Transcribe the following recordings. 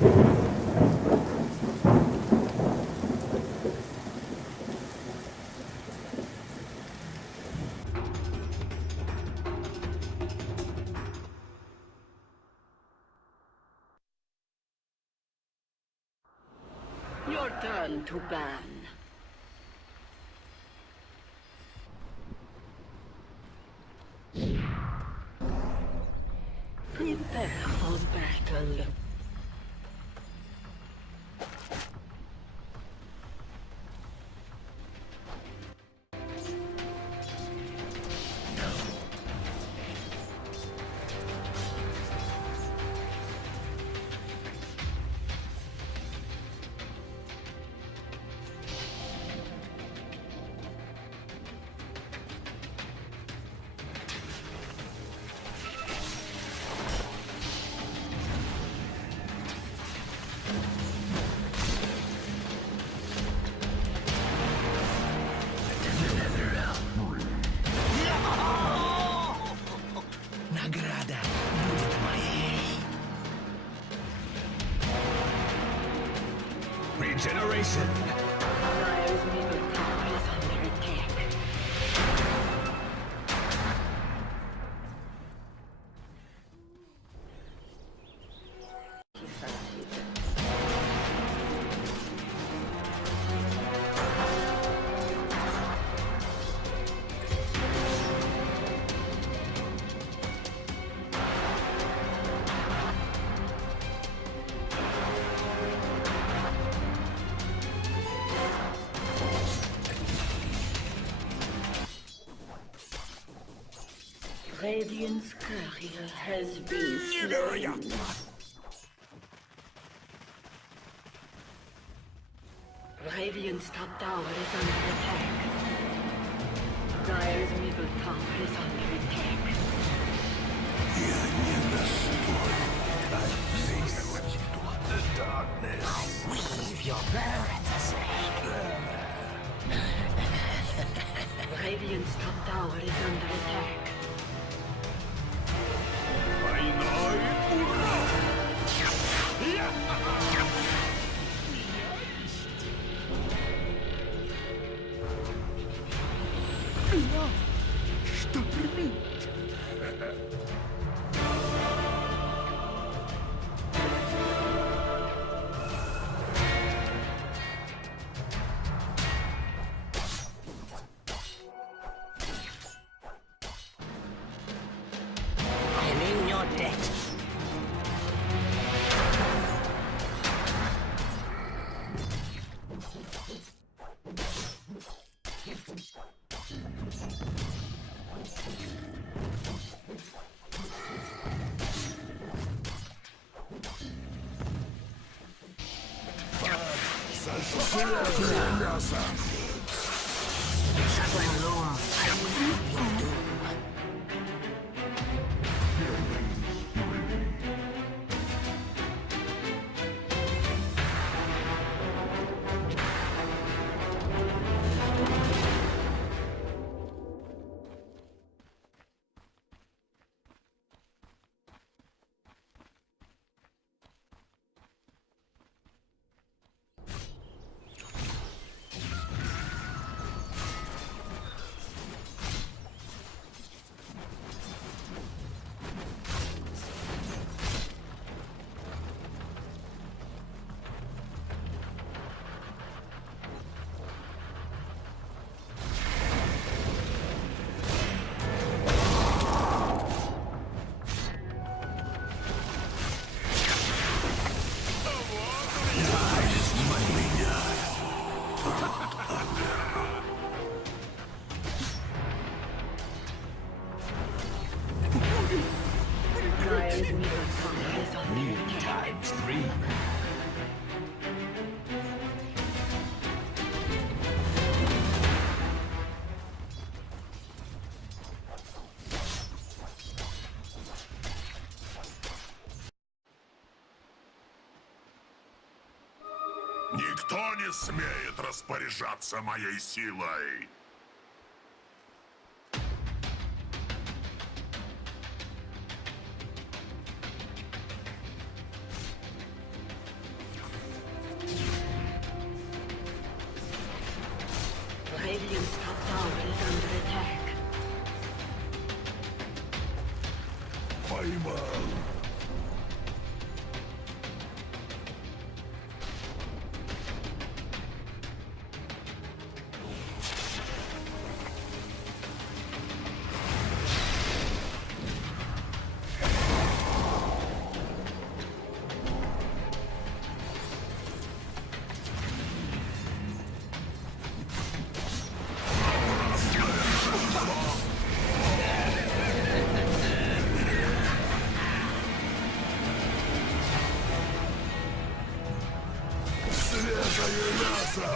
Your turn to ban. Prepare for battle. Награда будет моей. Regeneration. Dire's middle tower is under attack. Radiant's courier has been slain. Невероятно. Radiant's top tower is under attack. Dire's middle tower is under attack. Я не настою. The darkness. Weave your birds. Radiant's top tower is under attack. Войной ура! Что гремит? I'm in your debt. Зажженное мясо. Dire's middle tower is under attack. Times 3. Никто не смеет распоряжаться моей силой. Пожираю мясо!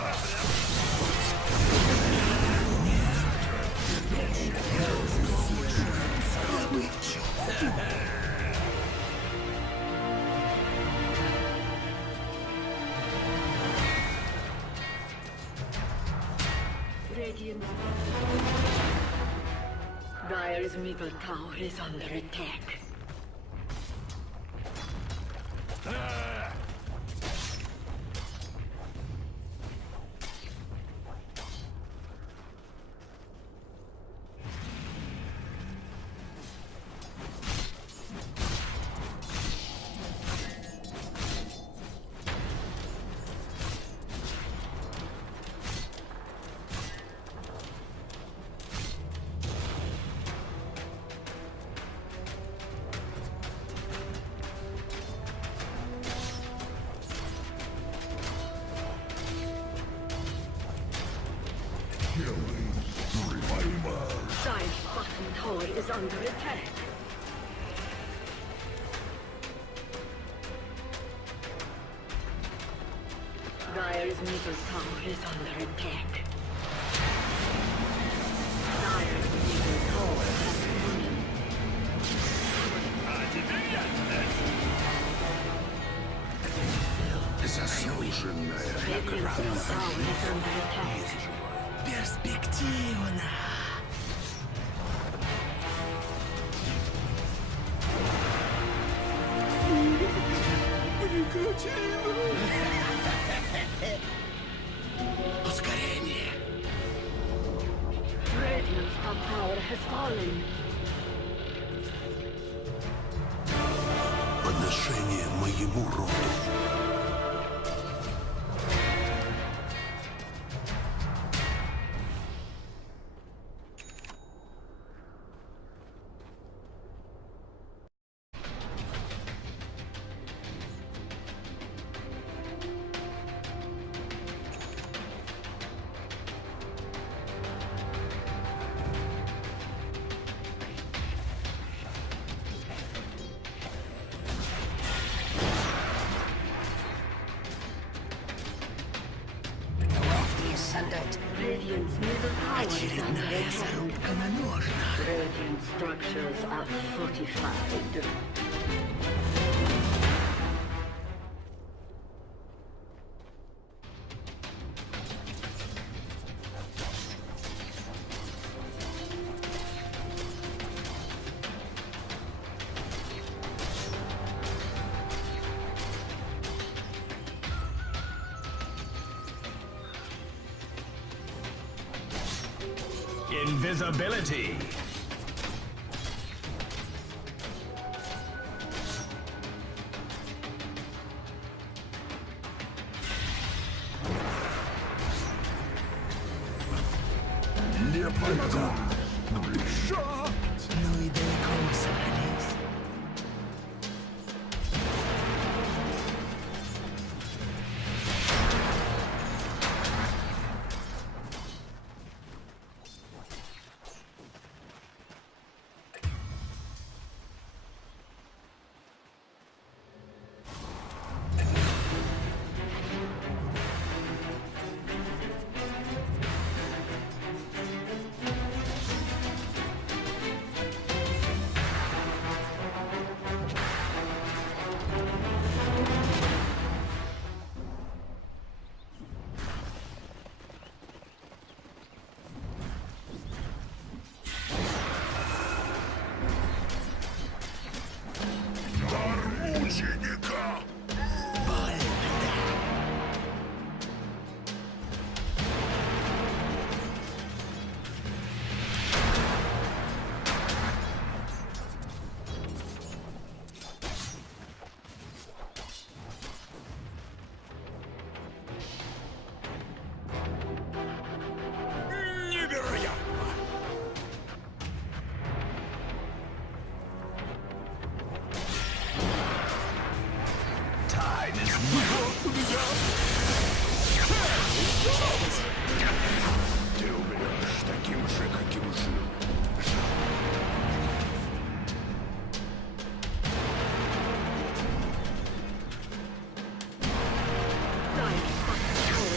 Radiant. Dire's middle tower is under attack. Dire's bottom tower is under attack. Dire's middle tower is under attack. Dire's middle tower has fallen. Заслуженная Radiant's middle tower is under attack. Перспективно. Ускорение. Radiant's top tower has fallen. Подношение моему роду. Radiant's middle tower is Очередная under attack. зарубка на ножнах. Radiant structures are fortified. Invisibility. Не пойду. Ну и далеко мы собрались. Дар мученика. Невероятно. Time is Ты умрешь таким же, каким жил. Dire's bottom tower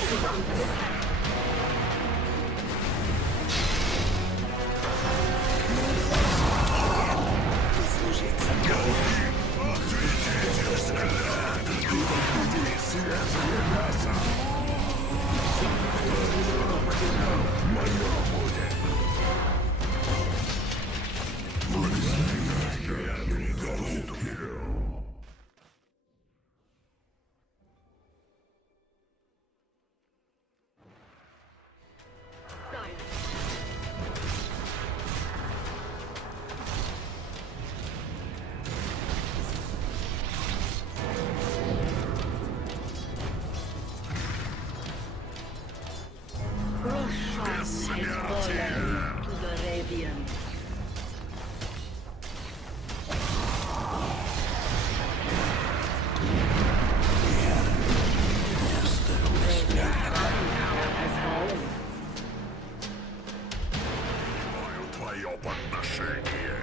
Roshan has fallen to the Radiant. Твое подношение.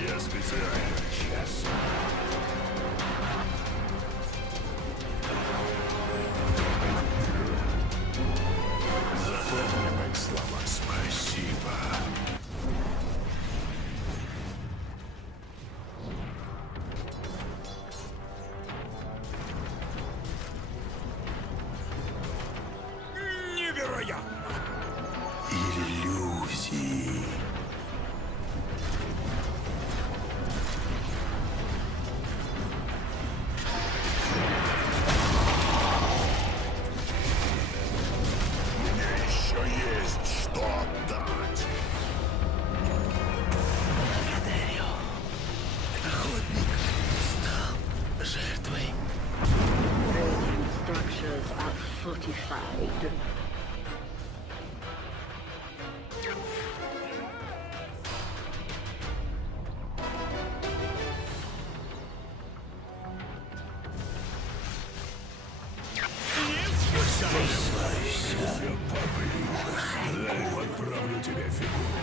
Я специально сейчас. Запомним их слова. Спасибо. Невероятно! Иллюзии. Мне еще есть что отдать. Благодарю. Охотник стал жертвой. Radiant structures are fortified. Отправлю тебе фигуру.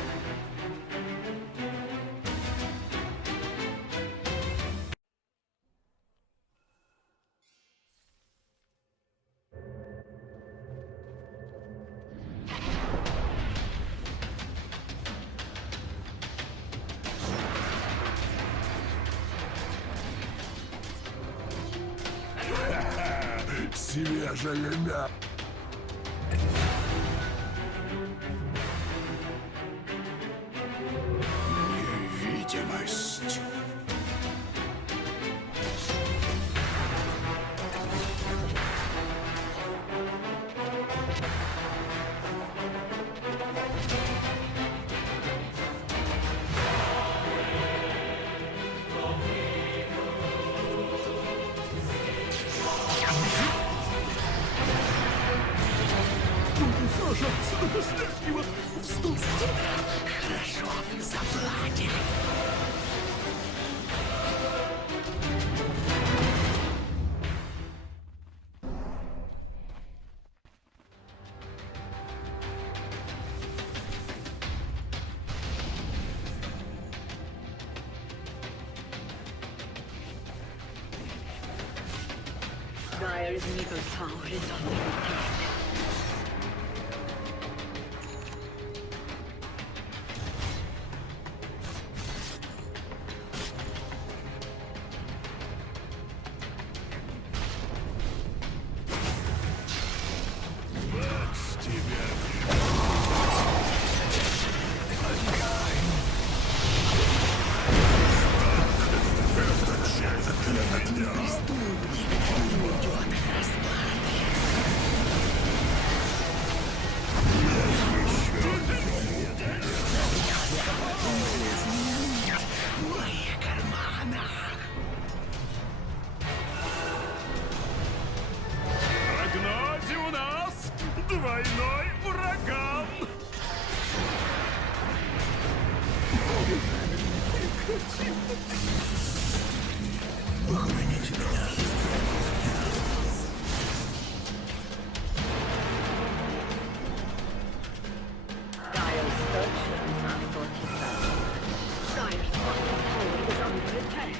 Свежее мясо. Невидимость. Хорошо, заплатили. Dire's middle tower is under attack. Макс, тебя это часть для меня. Преступник идет расплаты. Похороните меня. Dire's structures are fortified. Dire's bottom tower is under attack.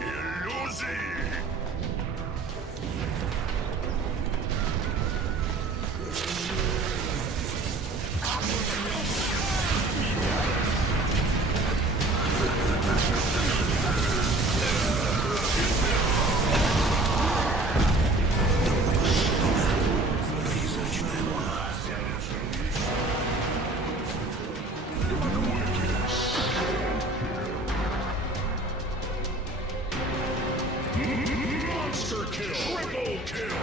Иллюзии! Monster kill! Triple kill!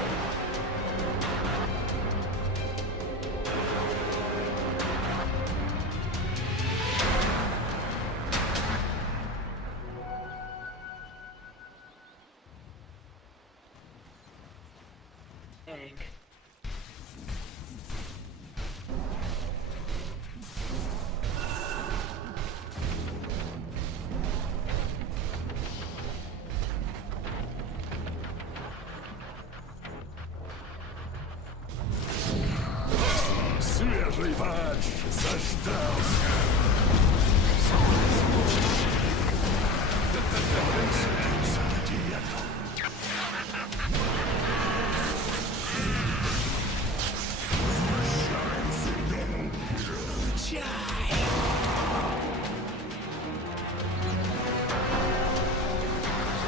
Egg. Свежий патч заждался! Садиться на диету.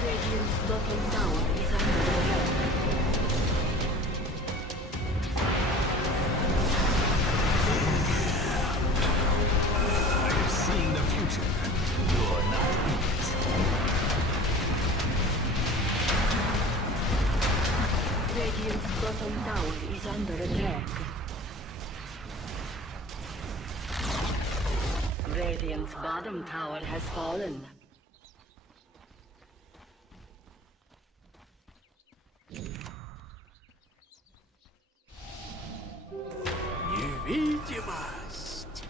Radiant's bottom tower is under attack. I have seen the future. You're not in it. Radiant's bottom tower is under attack. Radiant's bottom tower has fallen. Невидимость.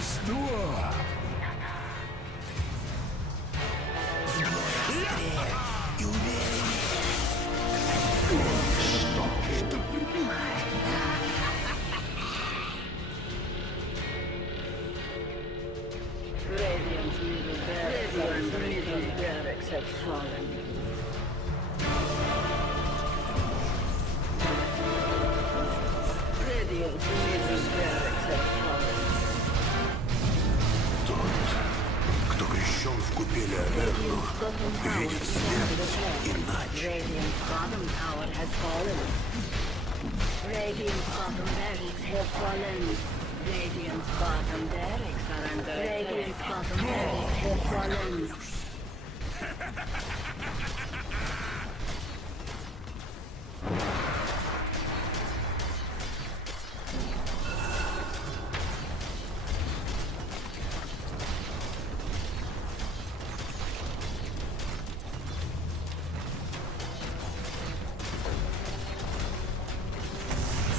Что? И уверен. Что принимать? Radiant's middle barracks have fallen. Radiant's middle barracks have fallen. Тот, кто крещен в купели Аверну, Radiant's bottom tower видит is under смерть attack. иначе. Radiant's bottom tower has fallen. Radiant's bottom barracks have fallen. Radiant's bottom barracks are under attack. Radiant's bottom barracks have fallen.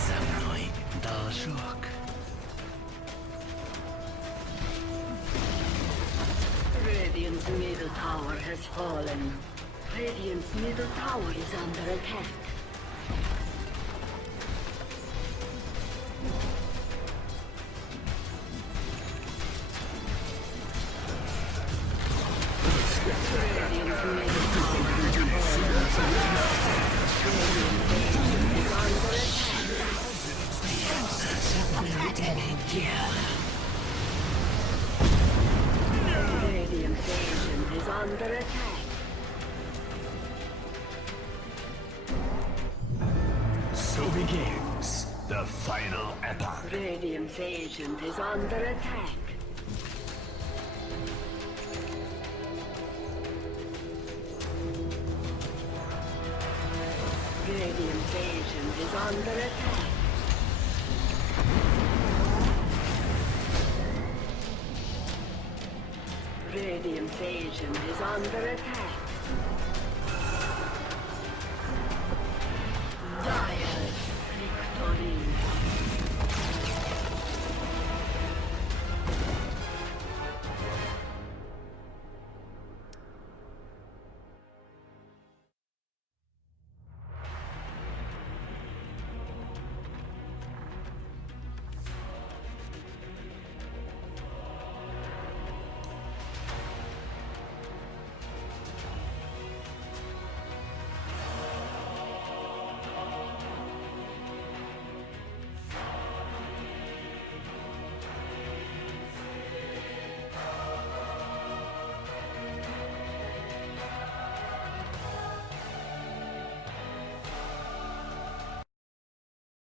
За мной должок. tower has fallen. Radiant's middle tower is under attack. Radiant's middle tower has fallen. Radiant's agent is under attack. So begins the final epoch. Radiant's agent is under attack. Radiant's agent is under attack. Radiant's agent is under attack.